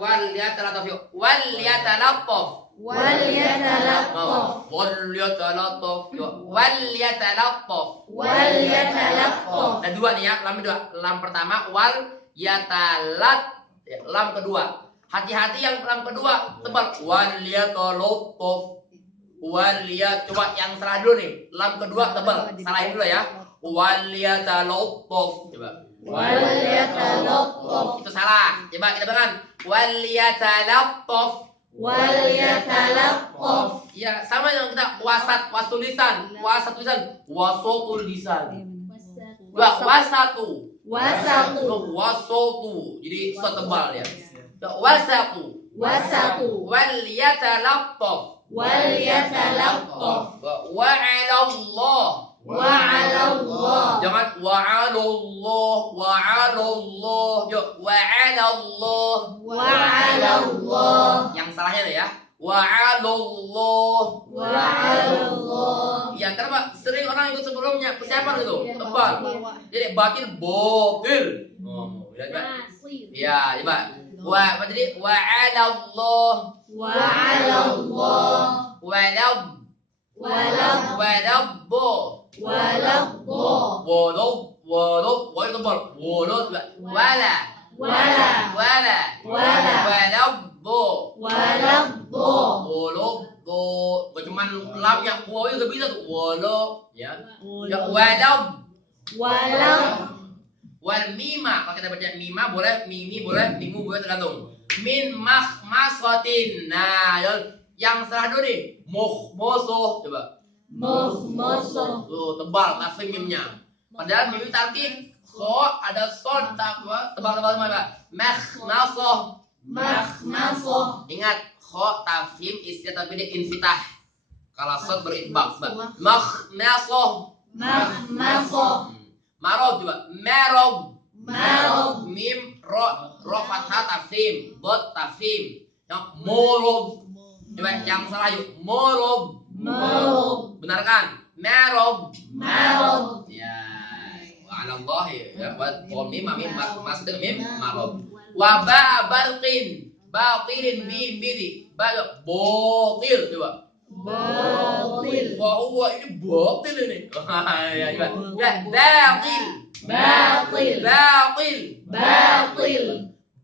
Wal yatalattaf yuk. Wal yatalattaf. wal yatalattaf Wal yatalattaf yuk. Wal yatalattaf. wal yatalattaf. Ada dua nih ya, lam dua. Lam pertama wal yatalat, lam kedua. Hati-hati yang lam kedua tebal. Wal yatalattaf. Wal yat, coba yang salah dulu nih. Lam kedua tebal. Salahin dulu ya. Wal yatalattaf. Coba. Wal yatalattaf Itu salah. Coba kita dengar. Wal yatalattaf. wal yatalattaf. Ya, sama yang kita wasat, tulisan, wasotul lisan. Wasatu. Wasotu. Jadi tebal ya. Wasatu. Wal yatalattaf. wal yatalattaf Wa 'ala Allah. wa 'ala Allah. Jangan wa 'ala Allah, wa 'ala Allah. Wa 'ala Allah. wa 'ala Allah. Yang salahnya ada ya. Wa 'ala Allah. wa 'ala Allah. Ya, kenapa sering orang ikut sebelumnya persiapan itu tebal. Iya. Jadi batil botil. Ya, coba. Ya, coba. Jadi wa 'ala Allah. wa 'ala Allah. Walab. Walabbo. Walabbo. Wala tebal. Wala. Walabbo. Walabbo. Walabbo. Cuman lam yang waw juga bisa tuh. Wala. Ya. Ya walab. Wal mima, kalau kita baca mima boleh, mimi boleh, mimu boleh, tergantung. Min makhmasatin. Nah, yang salah dulu nih. Mukhmosoh. Coba. Mukhmosoh. Tuh, tebal tafsir mimnya. Padahal mim tarkib. Kho ada son tebal-tebal semua, Pak. Makhmasoh. Makhmasoh. Ingat, kho tafhim istilah tapi dia infitah. Kalau sod beritbaq. Makhmasoh. Makhmasoh. Marog juga. Merog. Marog. Mim ro fathah tafhim, dot tafhim. Yang morog. Coba yang salah yuk. Morog. Marog. Benar kan? Merog. Marog. Ya. Wa 'ala Allah ya. Wa mim masdar mim marog. Wa ba barqin. Batilin bi bidi. Ba botil coba. Batil. Wah, ini botil ini. Ya, coba. Ya, batil. Batil. Batil. Batil.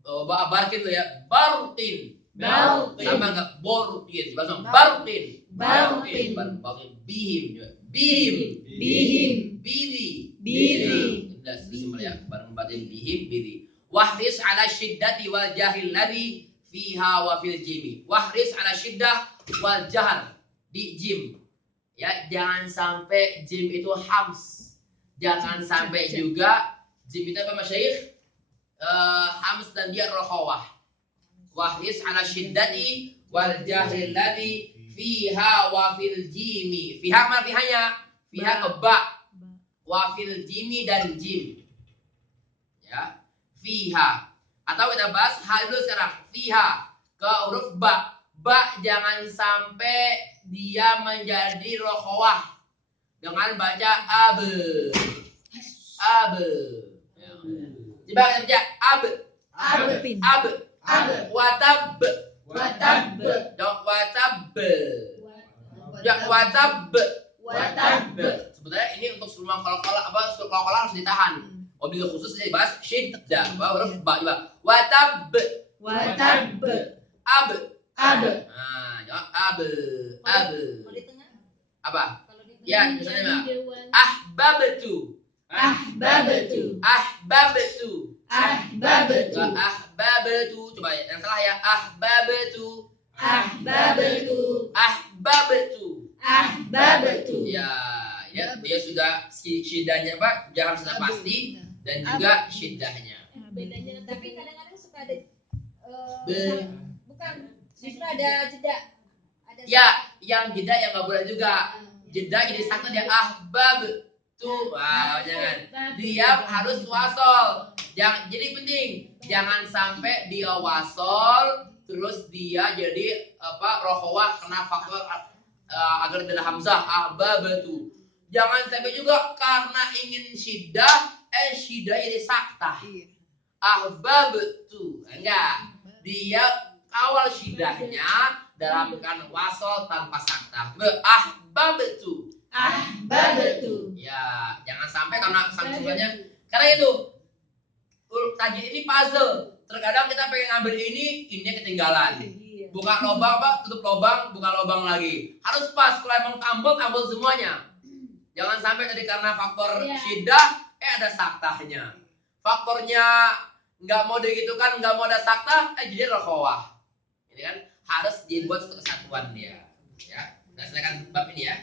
Oh, barkin tuh ya. Bartin. Batil. Sama enggak bortin. Langsung bartin. Bartin. Bartin. Bihim juga. Bihim. Bihim. Bidi. Bidi. Udah simpel ya. Bareng batin bihim bidi. Wahris ala syiddati wal jahil ladzi fiha wa fil jimi. Wahris ala syiddah wal jahar di jim. Ya, jangan sampai jim itu hams. Jangan sampai juga jim itu apa masyayikh? Hams dan dia rokhawah. Wahris ala syiddati wal jahil ladzi fiha wa fil jimi. Fiha mana fihanya? Fiha ke ba. Wa fil jimi dan jim. Ya, fiha. Atau kita bahas hal dulu sekarang. Fiha ke huruf ba. Ba jangan sampai dia menjadi rokhawah dengan baca abe. Abe. Coba kita baca abe. Abe. Watab. Watab. Watab. Watab. Sebenarnya ini untuk semua kalau-kalau harus ditahan. Mobil khusus dibahas syiddah. Huruf ba juga. Watab. Watab. Ab. Ab. Nah, jawab ab. Kalau di tengah? Apa? Kalau di tengah Ya, misalnya ahbabtu. Ahbabtu. Ahbabtu. Ahbabtu. Ahbabtu. Coba yang salah ya. Ahbabtu. Ahbabtu. Ahbabtu. Ahbabtu. Ya, dia sudah syiddahnya Pak, jangan sudah pasti dan juga syiddahnya. Bedanya, tapi kadang-kadang suka ada Be- bukan, justru ada jeda. Ada Ya, yang jeda yang nggak boleh juga. Jeda jadi satu dia ahbab tuh, wow, jangan. Dia harus wasol. Jadi penting, jangan sampai dia wasol terus dia jadi rokhawah kena faktor agar tidak hamzah ahbabatu. Jangan sampai juga karena ingin syiddah syiddah jadi saktah. Ahbabtu. Enggak. dia kawal syiddahnya dalam kan wasol tanpa saktah. Ahbabtu. Ahbabtu. Ya, jangan sampai karena sangsungannya. Karena itu tajwid ini puzzle. Terkadang kita pengen ngambil ini ketinggalan. Buka lubang Pak, tutup lubang, buka lubang lagi. Harus pas. Kalau emang tambel semuanya. Jangan sampai tadi karena faktor syiddah, ada saktahnya. Faktornya nggak mau digitukan, nggak mau ada saktah, jadi rokhawah. Ini kan harus dibuat satu kesatuan dia. Ya, nah silakan bab ini ya.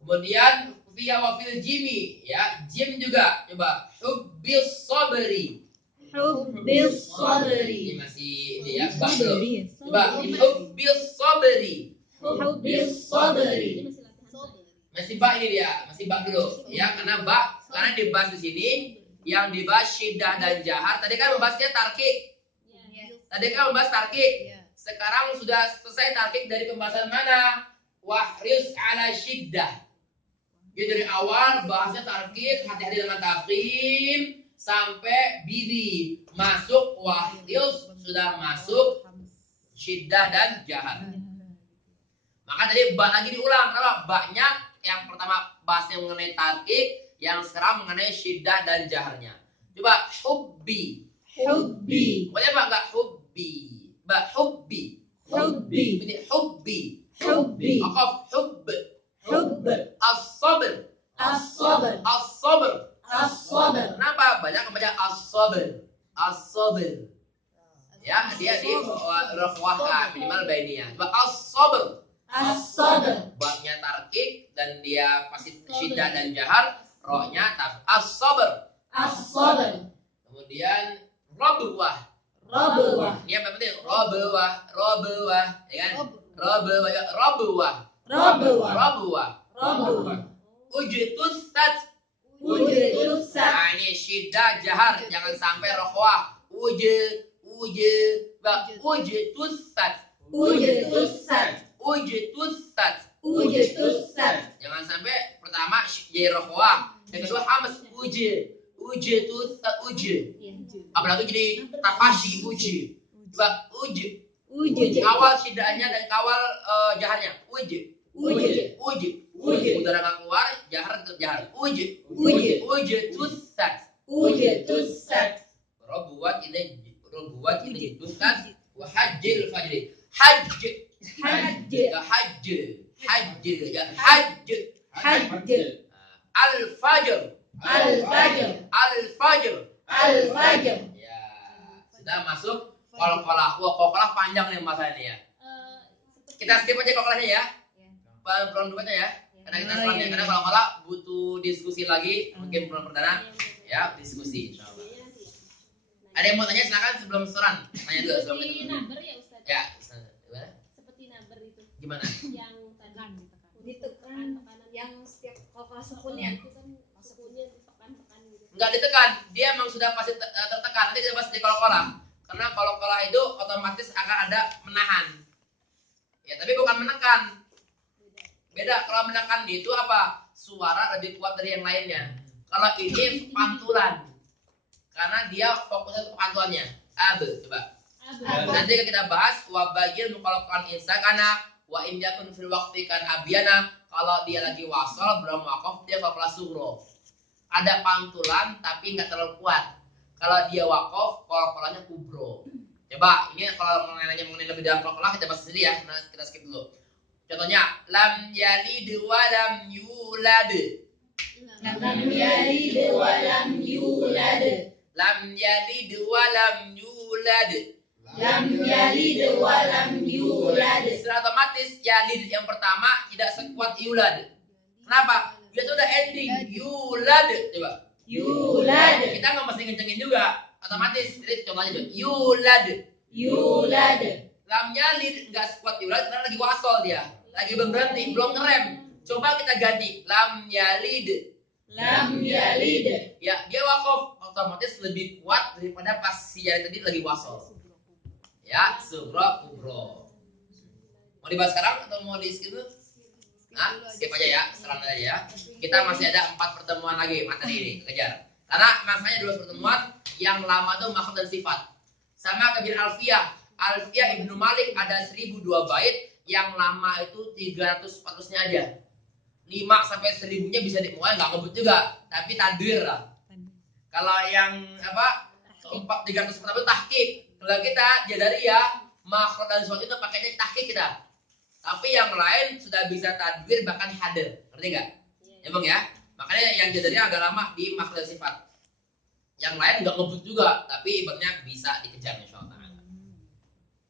Kemudian via wafil jimi, ya jim juga. Coba hubbil sabri. Hubbil sabri. Ini masih ini ya bab dulu. Coba hubbil sabri. Hubbil sabri. Masih bak ini dia, masih bak dulu ya karena dibahas di sini yang dibahas syiddah dan jahar. Tadi kan membahasnya tarkik. Sekarang sudah selesai tarkik dari pembahasan mana? Wahris ala syiddah. Jadi dari awal bahasnya tarkik, hati-hati dengan tafkhim sampai bidi masuk wahris sudah masuk syiddah dan jahar. Maka tadi bak lagi diulang. Kalau baknya yang pertama bahasnya mengenai tarkik, yang sekarang mengenai syiddah dan jaharnya. Coba hubbi. Pokoknya Mbak enggak hubbi. Mbak hubbi. Ini hubbi. Akaf hubb. As-sabr. Kenapa banyak membaca as-sabr? Ya, dia di rafwah minimal bainiyah. Coba as-sabr. Babnya tarkik dan dia pasti syiddah dan jahar, rohnya as-sabr. Kemudian rabwah. Ini apa penting? Rabwah, ya kan? Rabwah. Ujtus sat. Nah, ini syiddah jahar, jangan sampai rohwah. Ujtus sat. Jangan sampai pertama jadi rohwah, yang kedua hamas apalagi jadi tafashi awal syidahnya dan kawal jaharnya udara nggak keluar, jahar tetap jahar robuat ini dukat wahajil fajri hajj al-fajr. Ya, sudah masuk qalqalah. Wah, qalqalah panjang nih masalah ini ya. Kita skip aja qalqalahnya ya. Belum dulunya ya. Karena kita selanjutnya karena qalqalah butuh diskusi lagi, mungkin belum perdana ya, diskusi insyaallah. Ada yang mau tanya silakan sebelum seran. Tanya dulu sebelum itu. Naber ya Ustaz. Ya, Seperti naber itu. gimana? Yang tadi ditekan yang setiap kalau sukunnya itu kan sukunnya ditekan gitu. Enggak ditekan, dia memang sudah pasti tertekan. Nanti kita bahas di qalqalah. Karena qalqalah itu otomatis akan ada menahan. Ya, tapi bukan menekan. Beda, kalau menekan itu apa? Suara lebih kuat dari yang lainnya. Kalau ini pantulan. Karena dia fokusnya ke pantulannya. Coba. Nanti kita bahas wabagil muqallaqan insakana wa in yakun fil waqti kan abyana. Kalau dia lagi wasal belum waqaf dia qalqalah sughra. Ada pantulan tapi enggak terlalu kuat. Kalau dia waqaf qalqalahnya kubro. Coba ini kalau mengenai lebih dalam qalqalah kita bahas sendiri ya. Nah, kita skip dulu. Contohnya lam yalid wa lam yulad. Lam yalid wa lam yulad. Lam yalid wa lam yulad. Lam yalid wa lam yulad. Secara otomatis yalid yang pertama tidak sekuat yulad. Kenapa? Dia sudah ending yulad. Coba. Yulad. Kita nggak mesti ngencengin juga. Otomatis. Jadi coba aja dulu. Yulad. Lam yalid nggak sekuat yulad karena lagi wasol dia. Lagi berhenti, belum ngerem. Coba kita ganti. Lam yalid. Ya, dia waqaf otomatis lebih kuat daripada pas si yalid tadi lagi wasol. Ya, sughra kubro. Mau dibahas sekarang atau mau di skip dulu? Nah, skip aja ya, sekarang aja ya. Kita masih ada 4 pertemuan lagi materi ini, kejar. Karena masanya 2 pertemuan yang lama tuh maksud dan sifat. Sama kayak Alfiyah. Alfiyah Ibnu Malik ada 1002 bait, yang lama itu 300-400-nya aja. 5 sampai 1000-nya bisa dimulai, nggak ngebut juga, tapi tadwir lah. Kalau yang 300 itu tahqiq. Kalau kita Jadariyah, makhraj dan surat itu pakainya tahqiq kita. Tapi yang lain sudah bisa tadwir bahkan hadir. Ngerti nggak? Emang ya? Makanya yang Jadariyah agak lama di makhraj dan sifat. Yang lain nggak ngebut juga, tapi ibaratnya bisa dikejar insyaallah.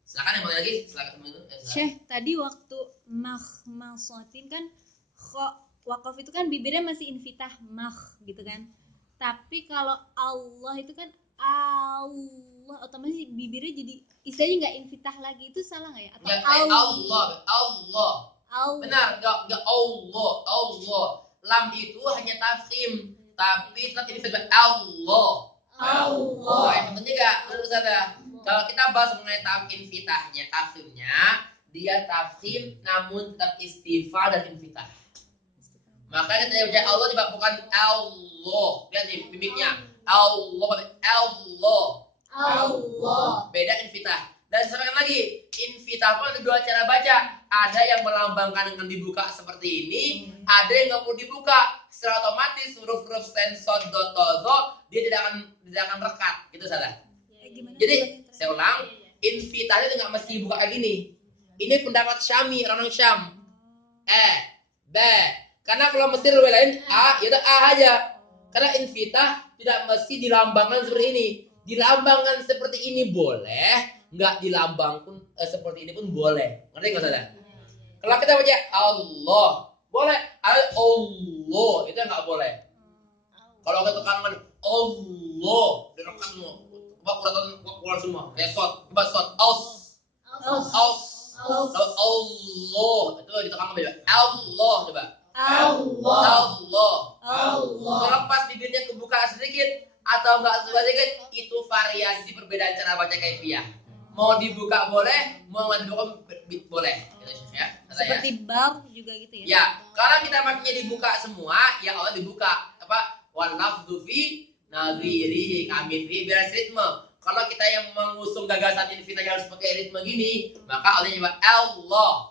Silakan yang mau lagi, silakan. Syekh, tadi waktu makhmasotin kan wakaf itu kan bibirnya masih infitah gitu kan. Tapi kalau Allah itu kan Allah, otomatis bibirnya jadi istilahnya nggak infitah lagi, itu salah nggak ya? Atau Allah. Benar, nggak Allah. Lam itu hanya tafkhim, tapi tetap infitah Allah. Nah, itu penting nggak? Menurut saya, kalau kita bahas mengenai infitahnya, tafkhimnya, dia tafkhim namun tetap istifal dan infitah. Makanya kita baca Allah juga bukan Allah. Lihat nih mimiknya. Allah. Beda infitah. Dan sampaikan lagi, infitah pun ada dua cara baca. Ada yang melambangkan dengan dibuka seperti ini, ada yang nggak perlu dibuka. Secara otomatis huruf-huruf sensor dia tidak akan rekat. Gitu salah. Jadi saya ulang, infitahnya itu nggak mesti dibuka kayak gini. Ini pendapat Syami, orang Syam. B. Karena kalau mesti lain A, ya udah A aja. Karena infitah tidak mesti dilambangkan seperti ini. Dilambangkan seperti ini boleh, nggak dilambangkan seperti ini pun boleh. Ngerti nggak saudara? Kalau kita baca Allah, boleh. Allah itu nggak boleh. Kalau kita tekankan Allah, direkam semua. Keluar semua. Kayak shot, coba shot. Allah itu ditekan apa ya? Allah coba. Allah. Kalau pas bibirnya kebuka sedikit atau enggak sedikit, itu variasi perbedaan cara baca kaifiyah. Mau dibuka boleh, mau enggak dibuka boleh. Gitu ya. Seperti bar juga gitu ya. Ya, kalau kita makanya dibuka semua, ya Allah dibuka. Apa? Wan lafdhu fi nadhiri kamithli biar ritme. Kalau kita yang mengusung gagasan infitah harus pakai ritme gini, maka Allah nyebut Allah.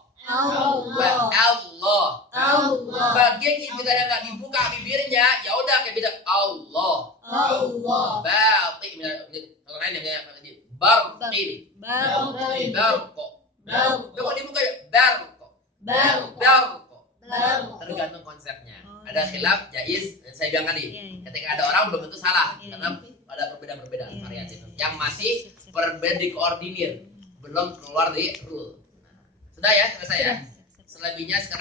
Bagian infitah yang nggak dibuka bibirnya, ya udah kayak beda Allah. Batin, orang lain yang kayak tadi barqin. Barqo. Coba dibuka ya barqo. Tergantung konsepnya. Ada khilaf, jaiz, dan saya bilang tadi. Ketika ada orang belum tentu salah, karena ada perbedaan variasi itu. Yang masih berbeda di koordinir, belum keluar dari rule. Sudah ya, selesai ya. Selebihnya sekarang